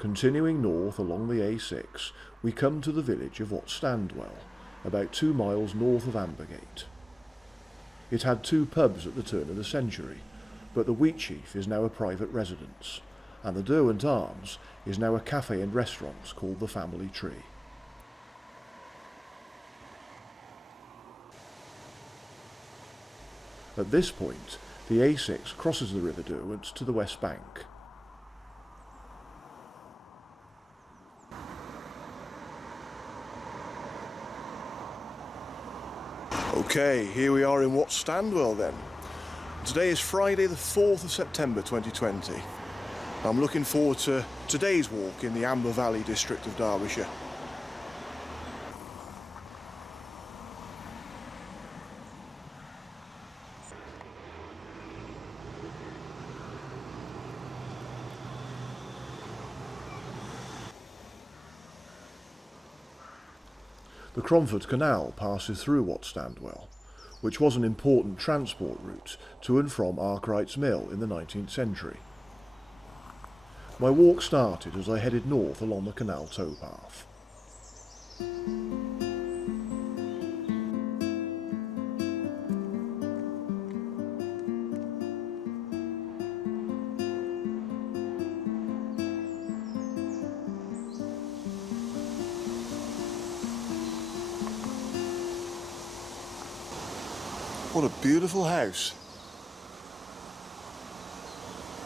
Continuing north along the A6, we come to the village of Whatstandwell, about 2 miles north of Ambergate. It had 2 pubs at the turn of the century, but the Wheatsheaf is now a private residence, and the Derwent Arms is now a cafe and restaurant called the Family Tree. At this point, the A6 crosses the River Derwent to the west bank. Okay, here we are in Whatstandwell then. Today is Friday the 4th of September 2020. I'm looking forward to today's walk in the Amber Valley district of Derbyshire. The Cromford Canal passes through Whatstandwell, which was an important transport route to and from Arkwright's Mill in the 19th century. My walk started as I headed north along the canal towpath. What a beautiful house.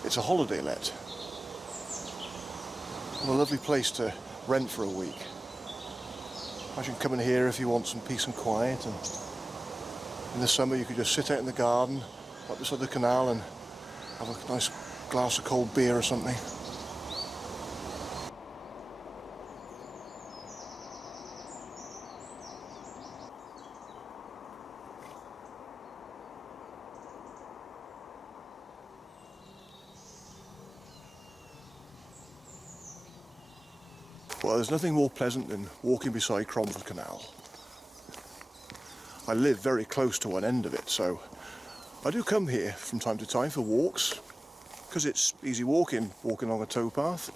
It's a holiday let. What a lovely place to rent for a week. Imagine coming here if you want some peace and quiet, and in the summer you could just sit out in the garden up beside the canal and have a nice glass of cold beer or something. Well, there's nothing more pleasant than walking beside Cromford Canal. I live very close to one end of it, so I do come here from time to time for walks, because it's easy walking along a towpath.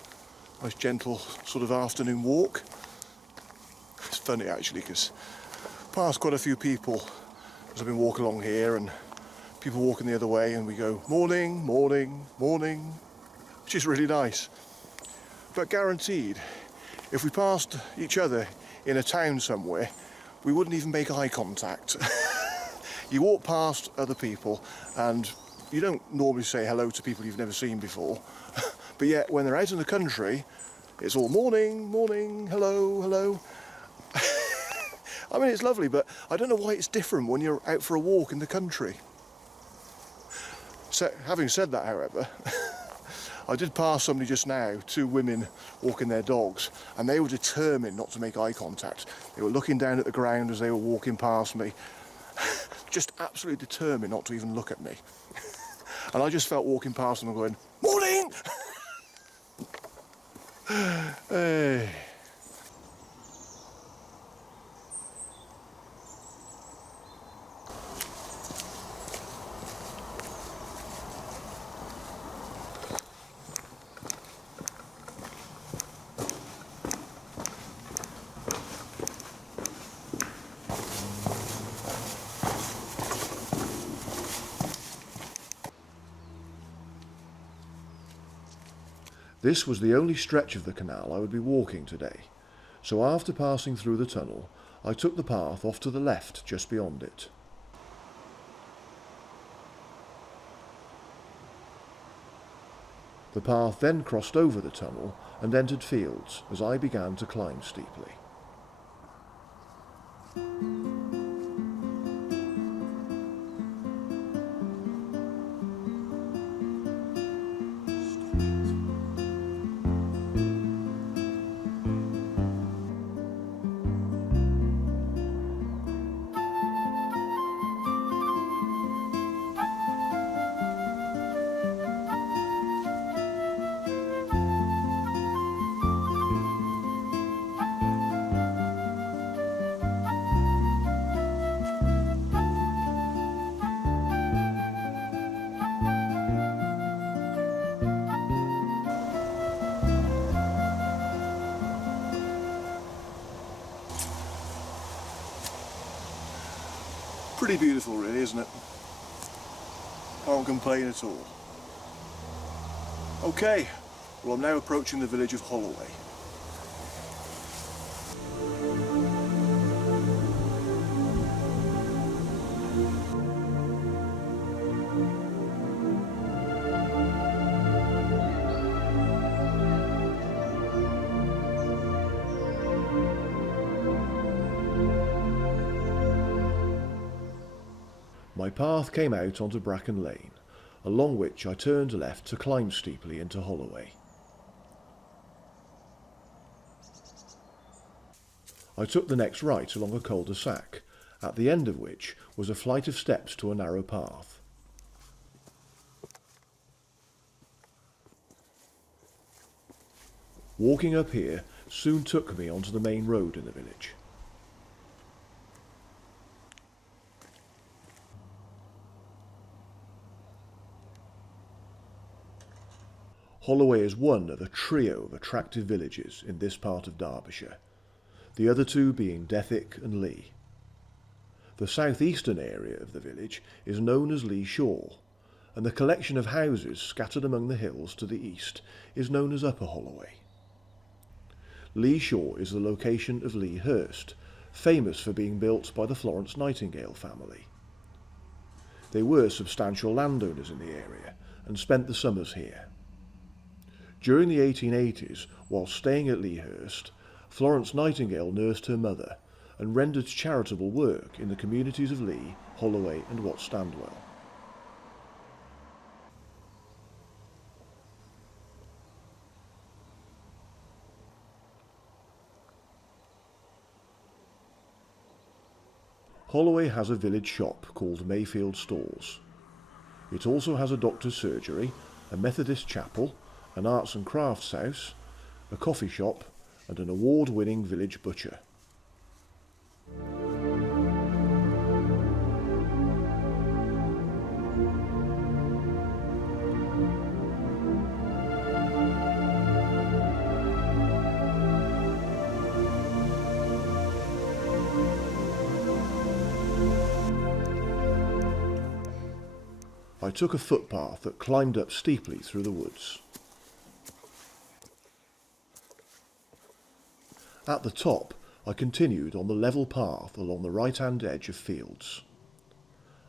Nice gentle sort of afternoon walk. It's funny actually, because I pass quite a few people as I've been walking along here, and people walking the other way, and we go morning, morning, morning, which is really nice. But guaranteed, if we passed each other in a town somewhere, we wouldn't even make eye contact. You walk past other people and you don't normally say hello to people you've never seen before. But yet when they're out in the country, it's all morning, morning, hello, hello. I mean, it's lovely, but I don't know why it's different when you're out for a walk in the country. So, having said that, however, I did pass somebody just now, 2 women walking their dogs, and they were determined not to make eye contact. They were looking down at the ground as they were walking past me, just absolutely determined not to even look at me. And I just felt walking past them and going, morning! Hey. This was the only stretch of the canal I would be walking today, so after passing through the tunnel, I took the path off to the left just beyond it. The path then crossed over the tunnel and entered fields as I began to climb steeply. Pretty beautiful really, isn't it? Can't complain at all. Okay, well I'm now approaching the village of Holloway. My path came out onto Bracken Lane, along which I turned left to climb steeply into Holloway. I took the next right along a cul-de-sac, at the end of which was a flight of steps to a narrow path. Walking up here soon took me onto the main road in the village. Holloway is one of a trio of attractive villages in this part of Derbyshire, the other two being Dethick and Lee. The southeastern area of the village is known as Lee Shaw, and the collection of houses scattered among the hills to the east is known as Upper Holloway. Lee Shaw is the location of Lea Hurst, famous for being built by the Florence Nightingale family. They were substantial landowners in the area and spent the summers here. During the 1880s, while staying at Lea Hurst, Florence Nightingale nursed her mother and rendered charitable work in the communities of Lee, Holloway and Whatstandwell. Holloway has a village shop called Mayfield Stores. It also has a doctor's surgery, a Methodist chapel, an arts and crafts house, a coffee shop and an award-winning village butcher. I took a footpath that climbed up steeply through the woods. At the top, I continued on the level path along the right-hand edge of fields.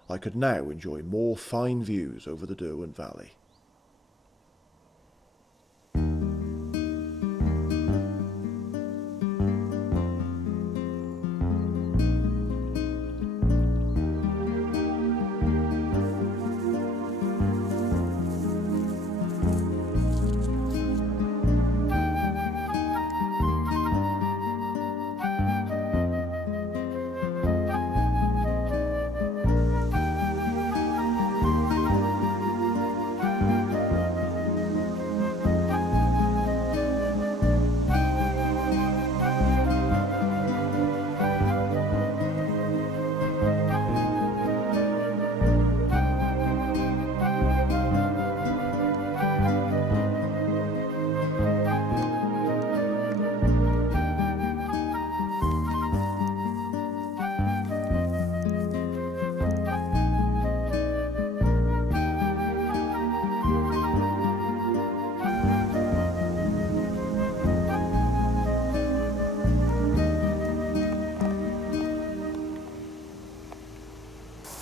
I could now enjoy more fine views over the Derwent Valley.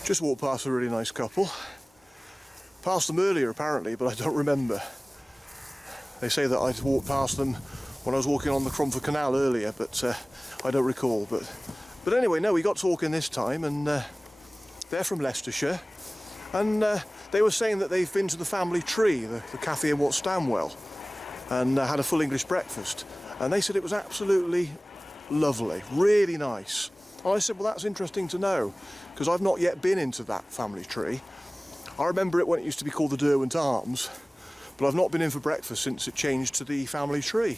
Just walked past a really nice couple. Passed them earlier apparently, but I don't remember. They say that I'd walked past them when I was walking on the Cromford Canal earlier, but I don't recall. But anyway, no, we got talking this time, and they're from Leicestershire, and they were saying that they've been to the family tree, the cafe in Whatstandwell, and had a full English breakfast, and they said it was absolutely lovely, really nice. And I said, well, that's interesting to know, because I've not yet been into that family tree. I remember it when it used to be called the Derwent Arms, but I've not been in for breakfast since it changed to the family tree.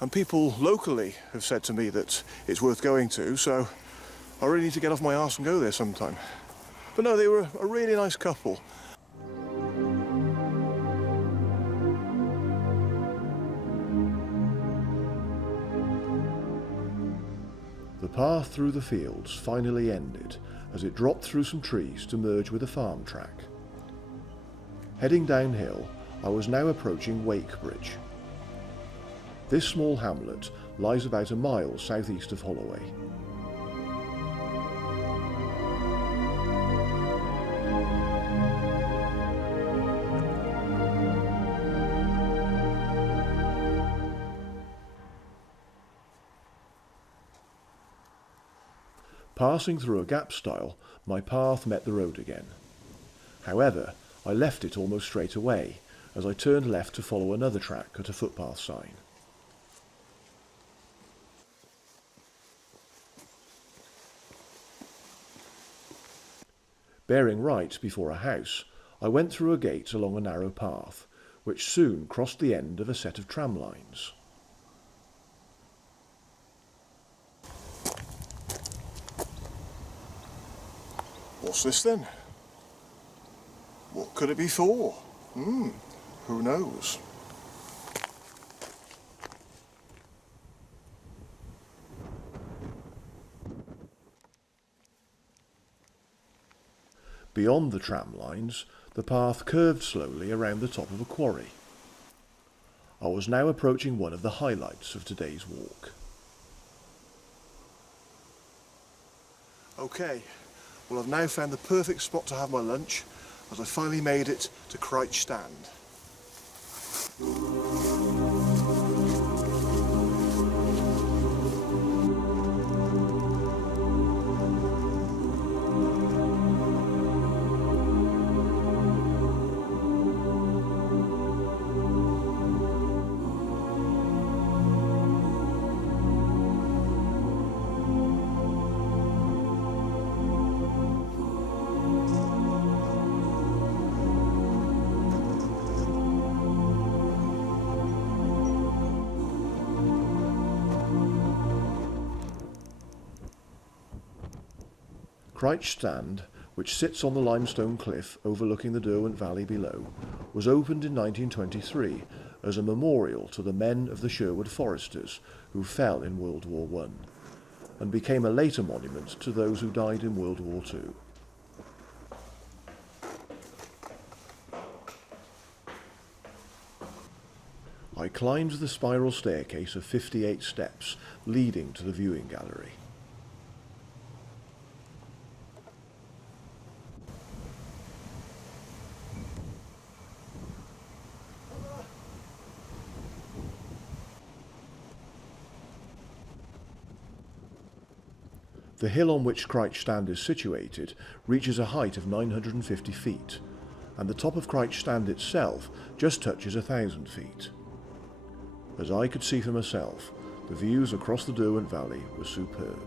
And people locally have said to me that it's worth going to, so I really need to get off my arse and go there sometime. But no, they were a really nice couple. The path through the fields finally ended as it dropped through some trees to merge with a farm track. Heading downhill, I was now approaching Wakebridge. This small hamlet lies about a mile southeast of Holloway. Passing through a gap stile, my path met the road again. However, I left it almost straight away, as I turned left to follow another track at a footpath sign. Bearing right before a house, I went through a gate along a narrow path, which soon crossed the end of a set of tram lines. What's this then? What could it be for? Who knows? Beyond the tram lines, the path curved slowly around the top of a quarry. I was now approaching one of the highlights of today's walk. Okay, well, I've now found the perfect spot to have my lunch, as I finally made it to Crich Stand. Crich Stand, which sits on the limestone cliff overlooking the Derwent Valley below, was opened in 1923 as a memorial to the men of the Sherwood Foresters who fell in World War I, and became a later monument to those who died in World War II. I climbed the spiral staircase of 58 steps leading to the viewing gallery. The hill on which Crich Stand is situated reaches a height of 950 feet, and the top of Crich Stand itself just touches 1,000 feet. As I could see for myself, the views across the Derwent Valley were superb.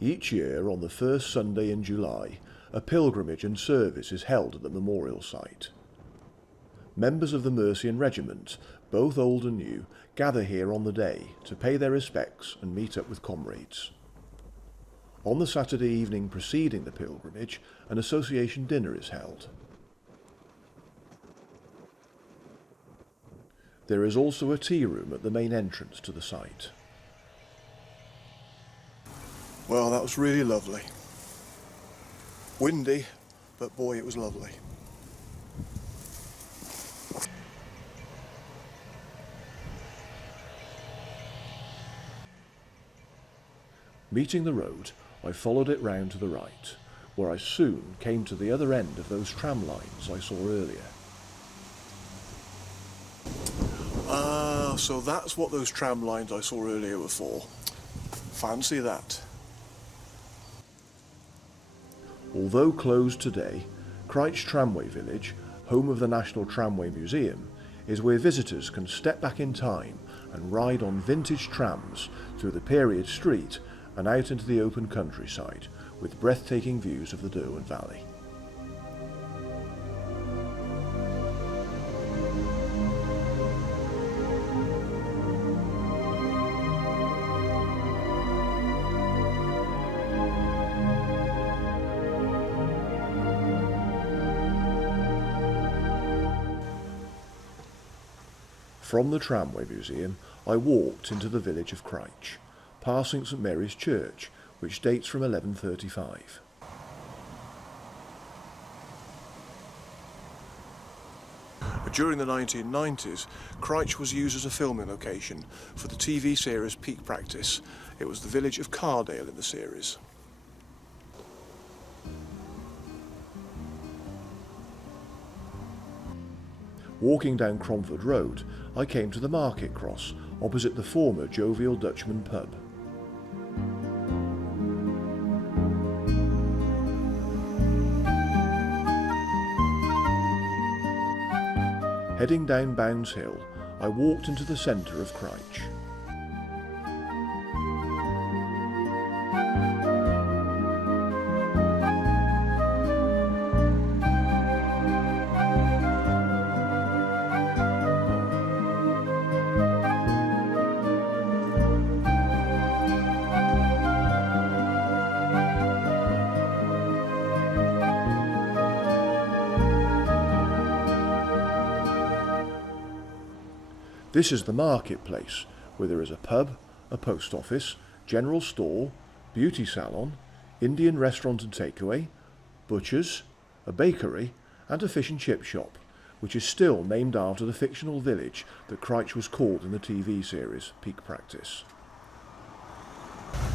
Each year, on the first Sunday in July, a pilgrimage and service is held at the memorial site. Members of the Mercian Regiment, both old and new, gather here on the day to pay their respects and meet up with comrades. On the Saturday evening preceding the pilgrimage, an association dinner is held. There is also a tea room at the main entrance to the site. Well, that was really lovely. Windy, but boy, it was lovely. Meeting the road, I followed it round to the right, where I soon came to the other end of those tram lines I saw earlier. Ah, so that's what those tram lines I saw earlier were for. Fancy that. Although closed today, Crich Tramway Village, home of the National Tramway Museum, is where visitors can step back in time and ride on vintage trams through the period street and out into the open countryside with breathtaking views of the Derwent Valley. From the Tramway Museum, I walked into the village of Crich, passing St Mary's Church, which dates from 1135. During the 1990s, Crich was used as a filming location for the TV series Peak Practice. It was the village of Cardale in the series. Walking down Cromford Road, I came to the market cross, opposite the former Jovial Dutchman pub. Heading down Bounds Hill, I walked into the centre of Crich. This is the marketplace, where there is a pub, a post office, general store, beauty salon, Indian restaurant and takeaway, butchers, a bakery and a fish and chip shop, which is still named after the fictional village that Crich was called in the TV series Peak Practice.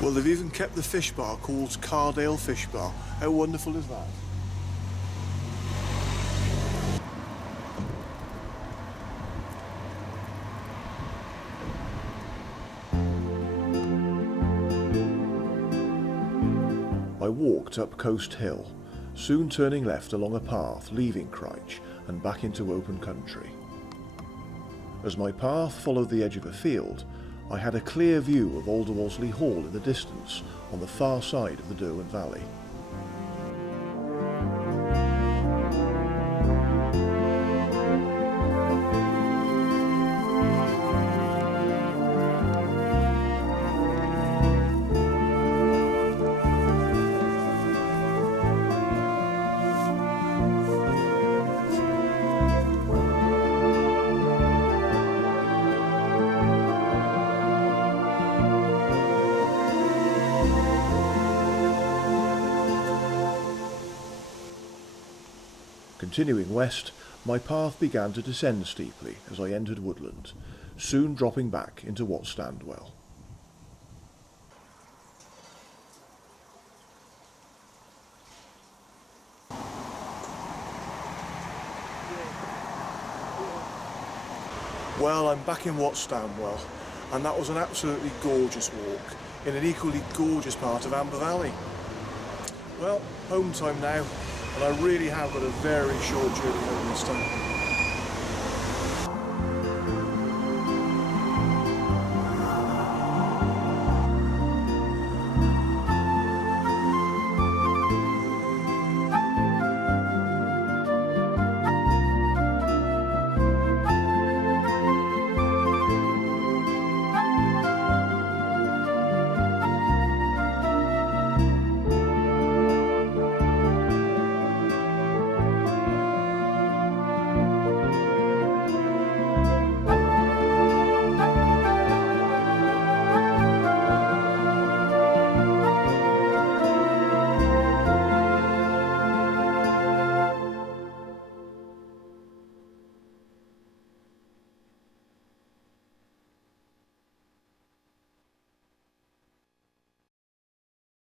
Well, they've even kept the fish bar called Cardale Fish Bar. How wonderful is that? I walked up Coast Hill, soon turning left along a path leaving Crich and back into open country. As my path followed the edge of a field, I had a clear view of Alderwasley Hall in the distance on the far side of the Derwent Valley. Continuing west, my path began to descend steeply as I entered woodland, soon dropping back into Whatstandwell. Well, I'm back in Whatstandwell, and that was an absolutely gorgeous walk in an equally gorgeous part of Amber Valley. Well, home time now. And I really have got a very short journey home this time.